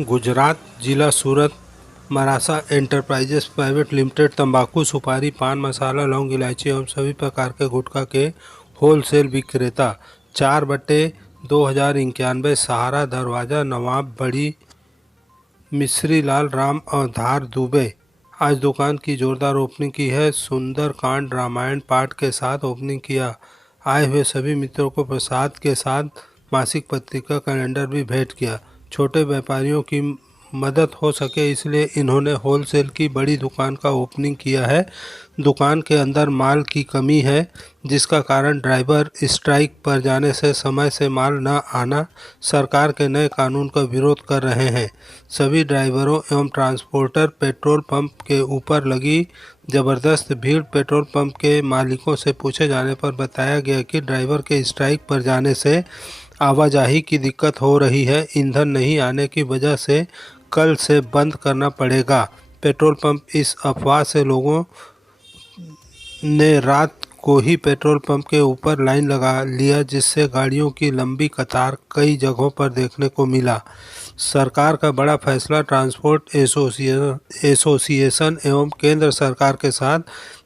गुजरात जिला सूरत मरासा enterprises private limited तंबाकू, सुपारी, पान मसाला, लौंग, इलायची एवं सभी प्रकार के गुटखा के होलसेल विक्रेता 4/2091 सहारा दरवाजा, नवाब बड़ी, मिस्री लाल राम और धार दुबे आज दुकान की जोरदार ओपनिंग की है। सुंदरकांड रामायण पाठ के साथ ओपनिंग किया। आए हुए सभी मित्रों को प्रसाद के साथ मासिक पत्रिका कैलेंडर भी भेंट किया। छोटे व्यापारियों की मदद हो सके इसलिए इन्होंने होलसेल की बड़ी दुकान का ओपनिंग किया है। दुकान के अंदर माल की कमी है, जिसका कारण ड्राइवर स्ट्राइक पर जाने से समय से माल न आना सरकार के नए कानून का विरोध कर रहे हैं। सभी ड्राइवरों एवं ट्रांसपोर्टर पेट्रोल पंप के ऊपर लगी जबरदस्त भीड़। पेट्रोल पंप के मालिकों से पूछे जाने पर बताया गया कि ड्राइवर के स्ट्राइक पर जाने से आवाजाही की दिक्कत हो रही है। ईंधन नहीं आने की वजह से कल से बंद करना पड़ेगा पेट्रोल पंप। इस अफवाह से लोगों ने रात को ही पेट्रोल पंप के ऊपर लाइन लगा लिया, जिससे गाड़ियों की लंबी कतार कई जगहों पर देखने को मिला। सरकार का बड़ा फैसला। ट्रांसपोर्ट एसोसिएशन एवं केंद्र सरकार के साथ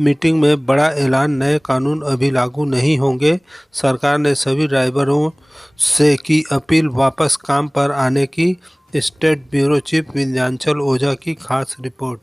मीटिंग में बड़ा ऐलान। नए कानून अभी लागू नहीं होंगे। सरकार ने सभी ड्राइवरों से की अपील वापस काम पर आने की। स्टेट ब्यूरो चीफ विंध्याचल ओझा की खास रिपोर्ट।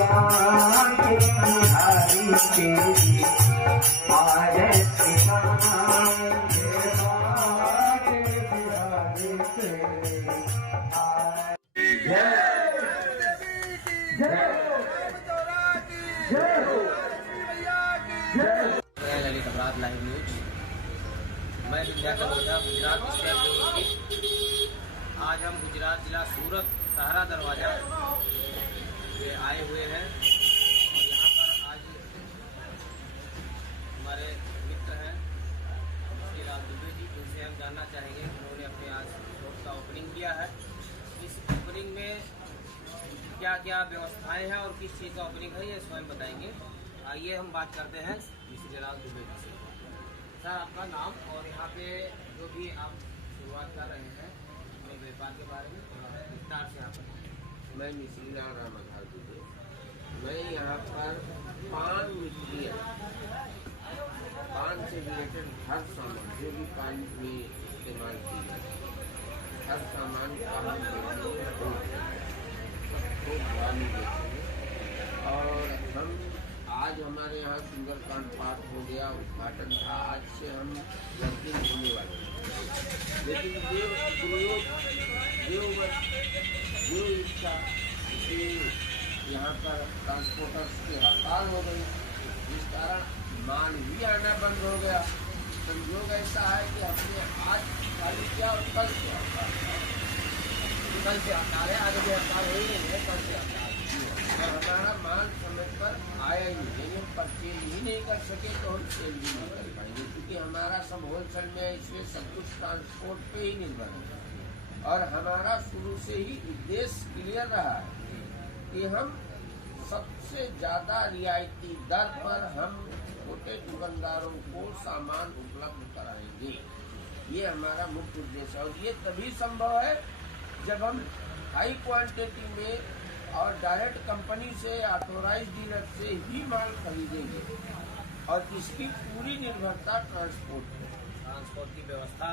Bye. तेरी आरती ललित अपराध लाइव न्यूज। मैं विद्याकर ओझा, गुजरात स्टेट ब्यूरो चीफ। आज हम गुजरात जिला सूरत सहारा दरवाजा ये आए हुए हैं और यहाँ पर आज हमारे मित्र हैं श्री लाल दुबे जी, जिनसे हम जानना चाहेंगे उन्होंने अपने आज शॉप का ओपनिंग किया है। इस ओपनिंग में क्या क्या व्यवस्थाएं हैं और किस चीज़ का ओपनिंग है, ये स्वयं बताएंगे। आइए हम बात करते हैं श्री लाल दुबे जी से। सर, आपका नाम और यहाँ पे जो भी आप शुरुआत कर रहे हैं अपने व्यापार के बारे में थोड़ा विस्तार से आप बताएं। मैं मिश्री लाल राम आधार दुबे। मैं यहाँ पर पान मिट्टियाँ, पान से रिलेटेड हर सामान जो भी पान में इस्तेमाल की जाए, हर सामान का हम और हम आज हमारे यहाँ सुंदरकांड पार्क हो गया, उद्घाटन था। आज से हम 10 दिन होने वाले हैं, लेकिन जो इच्छा कि यहाँ पर ट्रांसपोर्टर्स की हड़ताल हो गई, जिस कारण माल भी आना बंद हो गया। संयोग ऐसा है कि हमने आज खाली किया और कल से हड़ताल है, आगे भी हड़ताल हो ही नहीं है, कल से हड़ताल। और हमारा माल समय पर आया ही नहीं, यदि हम परचेज ही नहीं कर सके तो हम सेल भी नहीं कर पाएंगे, क्योंकि हमारा सब होलसेल में है, इसलिए सब कुछ ट्रांसपोर्ट पे ही निर्भर है। और हमारा शुरू से ही उद्देश्य क्लियर रहा है कि हम सबसे ज़्यादा रियायती दर पर हम छोटे दुकानदारों को सामान उपलब्ध कराएंगे। ये हमारा मुख्य उद्देश्य है और ये तभी संभव है जब हम हाई क्वांटिटी में और डायरेक्ट कंपनी से, ऑथोराइज डीलर से ही माल खरीदेंगे और इसकी पूरी निर्भरता ट्रांसपोर्ट की व्यवस्था,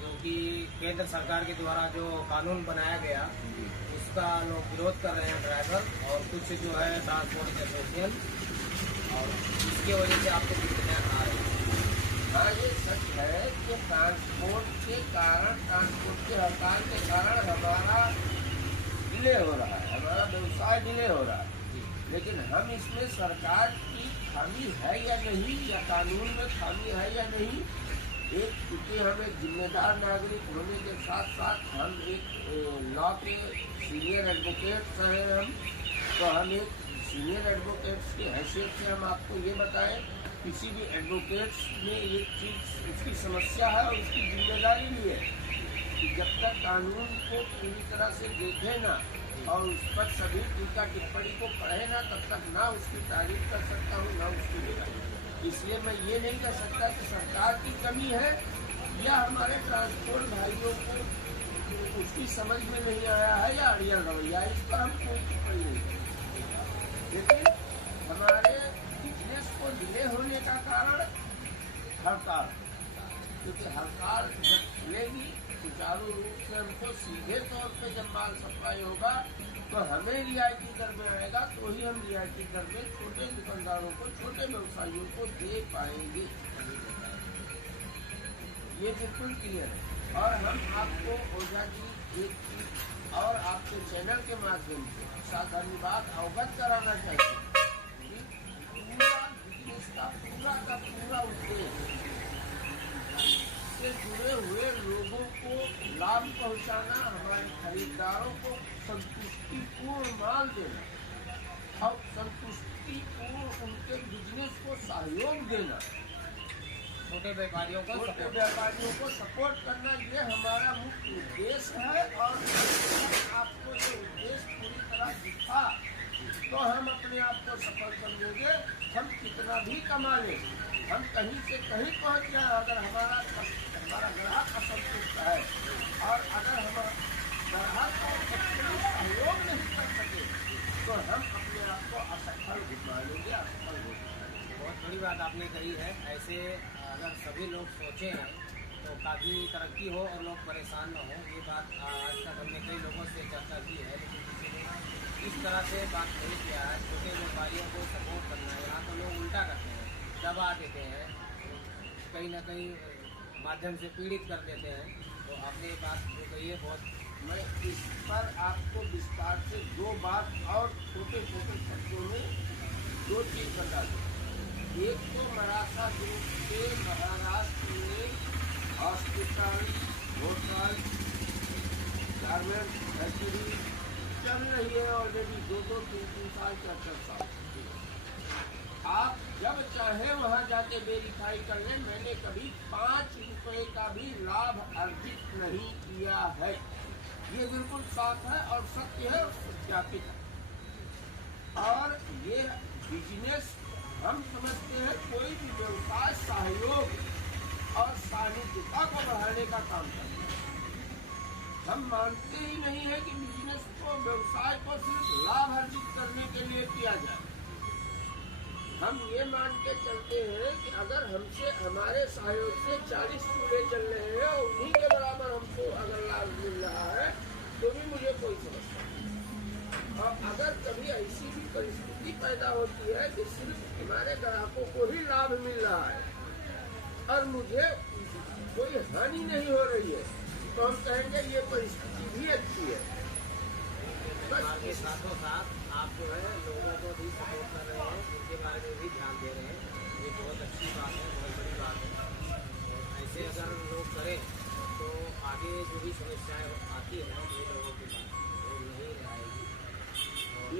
जो कि केंद्र सरकार के द्वारा जो कानून बनाया गया उसका लोग विरोध कर रहे हैं, ड्राइवर और कुछ जो है ट्रांसपोर्ट एसोसिएशन, और इसकी वजह से आपको दिक्कतें आ रही हैं। हाँ, ये सच है कि ट्रांसपोर्ट के कारण, ट्रांसपोर्ट के हड़ताल के कारण हमारा डिले हो रहा है, हमारा व्यवसाय डिले हो रहा है। लेकिन हम इसमें सरकार की खामी है या नहीं, या कानून में खामी है या नहीं, क्योंकि हम एक जिम्मेदार नागरिक होने के साथ साथ हम एक लॉ के सीनियर एडवोकेट्स हैं। तो हम एक सीनियर एडवोकेट्स की हैसियत से हम आपको ये बताएं, किसी भी एडवोकेट्स में एक चीज़ उसकी समस्या है और उसकी जिम्मेदारी भी है कि जब तक कानून को पूरी तरह से देखे ना और उस पर सभी टीका टिप्पणी को पढ़े ना, तब तक ना उसकी तारीफ कर सकता हूँ ना उसकी बुराई। इसलिए मैं ये नहीं कर सकता कि सरकार की कमी है या हमारे ट्रांसपोर्ट भाइयों को उसकी समझ में नहीं आया है या अड़ियल रवैया, इस पर हम कोई टिप्पणी नहीं करेंगे। लेकिन हमारे बिजनेस को डिले होने का कारण हड़ताल, क्योंकि हड़ताल जब खुलेगी सुचारू रूप से हमको सीधे तौर पे जब माल सप्लाई होगा तो हमें रियायती दर में आएगा, तो ही हम रियायती दर में छोटे दुकानदारों को, छोटे व्यवसायियों को दे पाएंगे। ये बिल्कुल क्लियर है। और हम आपको ओझा जी एक चीज और आपके चैनल के माध्यम से साधारण बात अवगत कराना चाहिए कि पूरा बिजनेस का पूरा उद्देश्य से जुड़े हुए लोगों को लाभ पहुंचाना, हमारे खरीदारों को संतुष्टिपूर्ण माल देना और संतुष्टिपूर्ण उनके बिजनेस को सहयोग देना, छोटे व्यापारियों को सपोर्ट करना, ये हमारा मुख्य उद्देश्य है। और आपको ये उद्देश्य पूरी तरह दिखा तो हम अपने आप को सफल समझेंगे। हम कितना भी कमा लें, हम कहीं से कहीं पहुंच जाए, अगर हमारा ग्राहक असंतुष्ट है और अगर हम ग्राहक को सहयोग नहीं कर सके तो हम अपने आप को असफल मानेंगे, असफल हो जाएंगे। बहुत बड़ी बात आपने कही है। ऐसे अगर सभी लोग सोचे हैं तो काफ़ी तरक्की हो और लोग परेशान न हो। ये बात आज तक हमने कई लोगों से चर्चा की है, लेकिन किसी ने इस तरह से बात नहीं किया है, छोटे व्यापारियों को सपोर्ट करना है। यहाँ तो लोग उल्टा करते हैं, दबा देते हैं, कहीं ना कहीं माध्यम से पीड़ित कर देते हैं। तो आपने बात जो कही है बहुत, मैं इस पर आपको विस्तार से दो बात और छोटे छोटे शब्दों में दो चीज बता दूँ। एक तो मराठा ग्रुप के महाराष्ट्र में हॉस्पिटल, होटल, गारमेंट फैक्ट्री चल रही है ऑलरेडी 2-3 साल 4 साल। आप जब चाहे वहां जाके वेरीफाई कर लें, मैंने कभी 5 रुपए का भी लाभ अर्जित नहीं किया है। ये बिल्कुल साफ है और सत्य है और सत्यापित है। और ये बिजनेस हम समझते हैं कोई भी व्यवसाय सहयोग और सानिध्यता को बढ़ाने का काम करता है। हम मानते ही नहीं है कि बिजनेस को, व्यवसाय को सिर्फ लाभ अर्जित करने के लिए किया जाए। हम ये मान के चलते हैं कि अगर हमसे, हमारे सहयोग से 40 चूल्हे चल रहे हैं और उन्हीं के बराबर हमको अगर लाभ मिल रहा है तो भी मुझे कोई समस्या नहीं। और अगर कभी ऐसी भी परिस्थिति पैदा होती है कि सिर्फ हमारे ग्राहकों को ही लाभ मिल रहा है और मुझे कोई हानि नहीं हो रही है, तो हम कहेंगे ये परिस्थिति भी अच्छी है। सरकार के साथों साथ आप जो है लोगों को भी सपोर्ट कर रहे हैं, उनके बारे में भी ध्यान दे रहे हैं। ये बहुत अच्छी बात है, बहुत बड़ी बात है। और ऐसे अगर लोग करें तो आगे जो भी समस्याएं आती हैं ये लोगों के पास वो नहीं आएगी।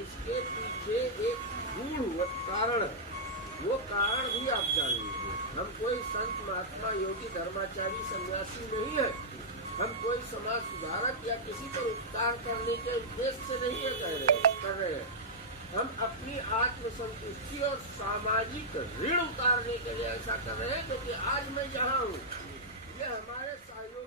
इसके पीछे एक गूढ़ कारण है, वो कारण भी आप जान लीजिए। हम कोई संत, महात्मा, योगी, धर्माचारी, सन्यासी नहीं है। हम कोई समाज सुधारक या किसी पर उपकार करने के उद्देश्य से नहीं है कर रहे हैं। हम अपनी आत्मसंतुष्टि और सामाजिक ऋण उतारने के लिए ऐसा कर रहे हैं, क्योंकि आज मैं जहाँ हूँ ये हमारे सहयोग